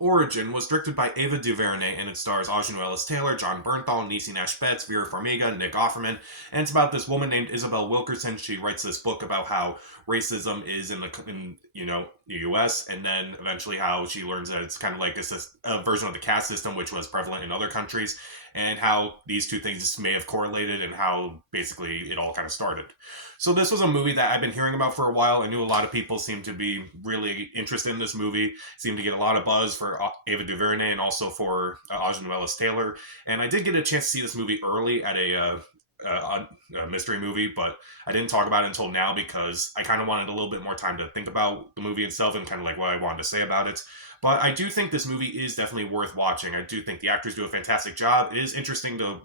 Origin was directed by Ava DuVernay and it stars Aunjanue Ellis-Taylor, John Bernthal, Niecy Nash-Betts, Vera Farmiga, Nick Offerman, and it's about this woman named Isabel Wilkerson. She writes this book about how racism is in the U.S. and then eventually how she learns that it's kind of like a version of the caste system which was prevalent in other countries, and how these two things may have correlated and how basically it all kind of started. So this was a movie that I've been hearing about for a while. I knew a lot of people seemed to be really interested in this movie, seemed to get a lot of buzz for Ava DuVernay and also for Aunjanue Ellis-Taylor. And I did get a chance to see this movie early at a mystery movie, but I didn't talk about it until now because I kind of wanted a little bit more time to think about the movie itself and kind of like what I wanted to say about it. But I do think this movie is definitely worth watching. I do think the actors do a fantastic job. It is interesting to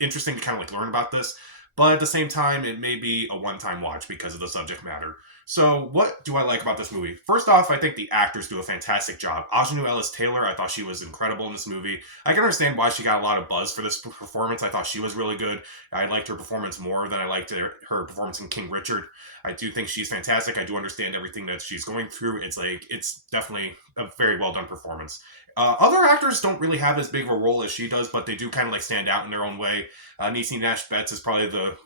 kind of like learn about this, but at the same time, it may be a one-time watch because of the subject matter. So, what do I like about this movie? First off, I think the actors do a fantastic job. Aunjanue Ellis-Taylor, I thought she was incredible in this movie. I can understand why she got a lot of buzz for this performance. I thought she was really good. I liked her performance more than I liked her performance in King Richard. I do think she's fantastic. I do understand everything that she's going through. It's definitely a very well done performance. Other actors don't really have as big of a role as she does, but they do kind of like stand out in their own way. Niecy Nash-Betts is probably the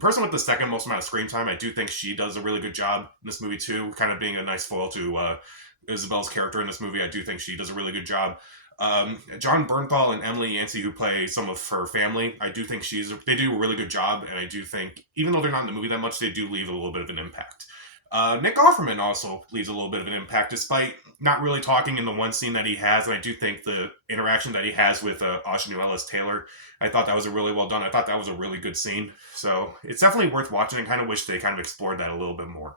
person with the second most amount of screen time. I do think she does a really good job in this movie too, kind of being a nice foil to Isabel's character in this movie. I do think she does a really good job. John Bernthal and Emily Yancey, who play some of her family, I do think they do a really good job, and I do think, even though they're not in the movie that much, they do leave a little bit of an impact. Nick Offerman also leaves a little bit of an impact, despite not really talking in the one scene that he has, and I do think the interaction that he has with Aunjanue Ellis-Taylor, I thought that was a really well done. I thought that was a really good scene, so it's definitely worth watching. I kind of wish they kind of explored that a little bit more.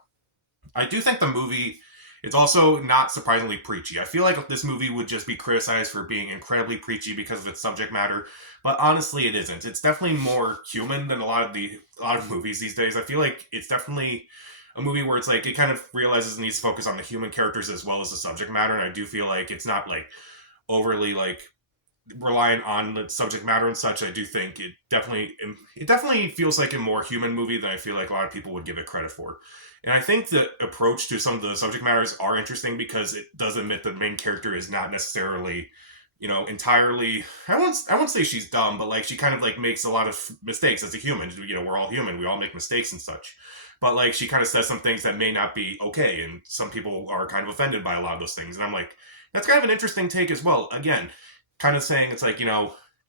I do think the movie, it's also not surprisingly preachy. I feel like this movie would just be criticized for being incredibly preachy because of its subject matter, but honestly, it isn't. It's definitely more human than a lot of movies these days. I feel like it's definitely a movie where it's like it kind of realizes it needs to focus on the human characters as well as the subject matter, and I do feel like it's not like overly like reliant on the subject matter and such. I do think it definitely feels like a more human movie than I feel like a lot of people would give it credit for. And I think the approach to some of the subject matters are interesting because it does admit that the main character is not necessarily, entirely. I won't say she's dumb, but like she kind of like makes a lot of mistakes as a human. We're all human. We all make mistakes and such. But like she kind of says some things that may not be okay, and some people are kind of offended by a lot of those things. And I'm like, that's kind of an interesting take as well. Again, kind of saying it's like,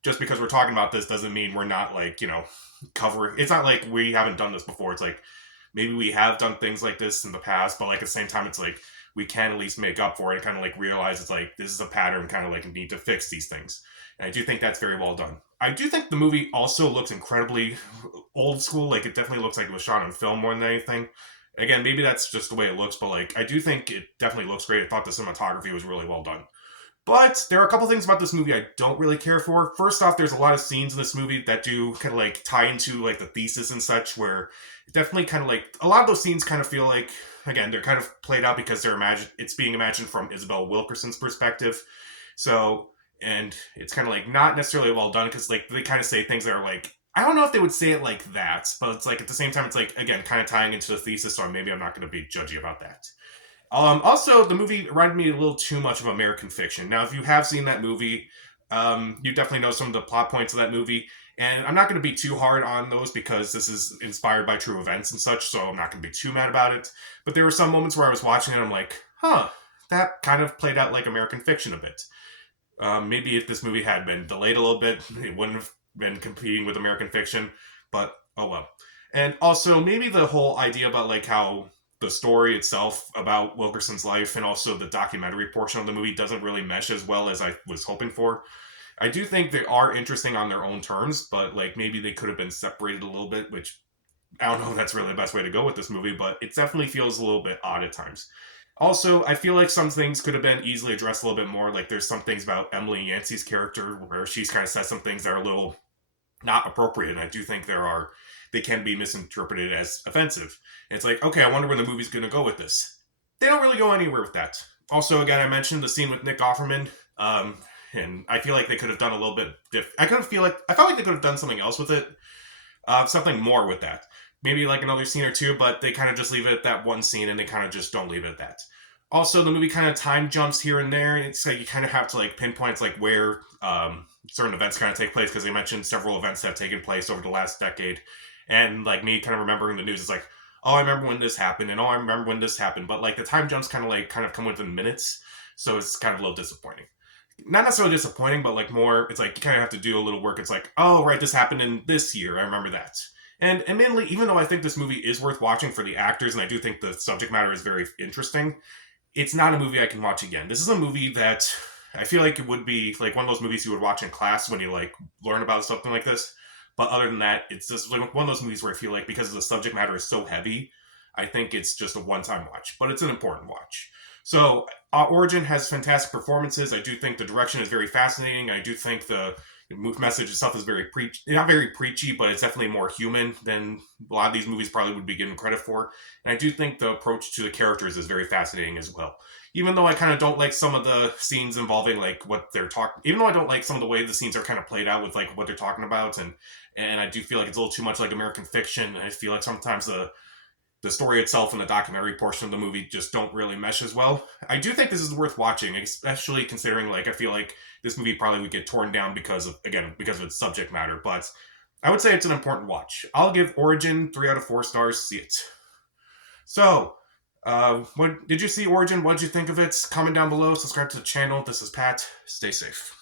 just because we're talking about this doesn't mean we're not like, covering. It's not like we haven't done this before. It's like maybe we have done things like this in the past, but like at the same time, it's like we can at least make up for it and kind of like realize it's like this is a pattern, kind of like need to fix these things. And I do think that's very well done. I do think the movie also looks incredibly old school. Like it definitely looks like it was shot on film more than anything. Again, maybe that's just the way it looks, but like I do think it definitely looks great. I thought the cinematography was really well done. But there are a couple things about this movie I don't really care for. First off, there's a lot of scenes in this movie that do kind of like tie into like the thesis and such, where it definitely kind of like a lot of those scenes kind of feel like, again, they're kind of played out because it's being imagined from Isabel Wilkerson's perspective. So, and it's kind of like not necessarily well done because like they kind of say things that are like, I don't know if they would say it like that, but it's like at the same time, it's like, again, kind of tying into the thesis, so maybe I'm not going to be judgy about that. Also, the movie reminded me a little too much of American Fiction. Now, if you have seen that movie, you definitely know some of the plot points of that movie. And I'm not going to be too hard on those because this is inspired by true events and such, so I'm not going to be too mad about it. But there were some moments where I was watching it and I'm like, that kind of played out like American Fiction a bit. Maybe if this movie had been delayed a little bit, it wouldn't have been competing with American Fiction, but oh well. And also, maybe the whole idea about like how the story itself about Wilkerson's life and also the documentary portion of the movie doesn't really mesh as well as I was hoping for. I do think they are interesting on their own terms, but like maybe they could have been separated a little bit, which I don't know if that's really the best way to go with this movie, but it definitely feels a little bit odd at times. Also, I feel like some things could have been easily addressed a little bit more. Like there's some things about Emily Yancey's character where she's kind of said some things that are a little not appropriate, and I do think they can be misinterpreted as offensive. And it's like, okay, I wonder where the movie's going to go with this. They don't really go anywhere with that. Also, again, I mentioned the scene with Nick Offerman, and I feel like they could have done a little bit I felt like they could have done something else with it, something more with that. Maybe like another scene or two, but they kind of just leave it at that one scene, and they kind of just don't leave it at that. Also, the movie kind of time jumps here and there. It's like you kind of have to like pinpoint it's like where certain events kind of take place because they mentioned several events that have taken place over the last decade, and like me kind of remembering the news is like, oh, I remember when this happened, and oh, I remember when this happened, but like the time jumps kind of come within minutes, so it's kind of a little disappointing. Not necessarily disappointing, but like more, it's like you kind of have to do a little work. It's like, oh, right, this happened in this year. I remember that. And admittedly, even though I think this movie is worth watching for the actors, and I do think the subject matter is very interesting, it's not a movie I can watch again. This is a movie that I feel like it would be like one of those movies you would watch in class when you like learn about something like this. But other than that, it's just like one of those movies where I feel like because the subject matter is so heavy, I think it's just a one-time watch. But it's an important watch. So Origin has fantastic performances. I do think the direction is very fascinating. I do think the message itself is very not very preachy, but it's definitely more human than a lot of these movies probably would be given credit for. And I do think the approach to the characters is very fascinating as well. Even though I kind of don't like some of the scenes involving like what they're talking, even though I don't like some of the way the scenes are kind of played out with like what they're talking about, and I do feel like it's a little too much like American Fiction. I feel like sometimes the story itself and the documentary portion of the movie just don't really mesh as well. I do think this is worth watching, especially considering like I feel like this movie probably would get torn down because of its subject matter. But I would say it's an important watch. I'll give Origin 3 out of 4 stars. See it. So, what did you see Origin? What did you think of it? Comment down below. Subscribe to the channel. This is Pat. Stay safe.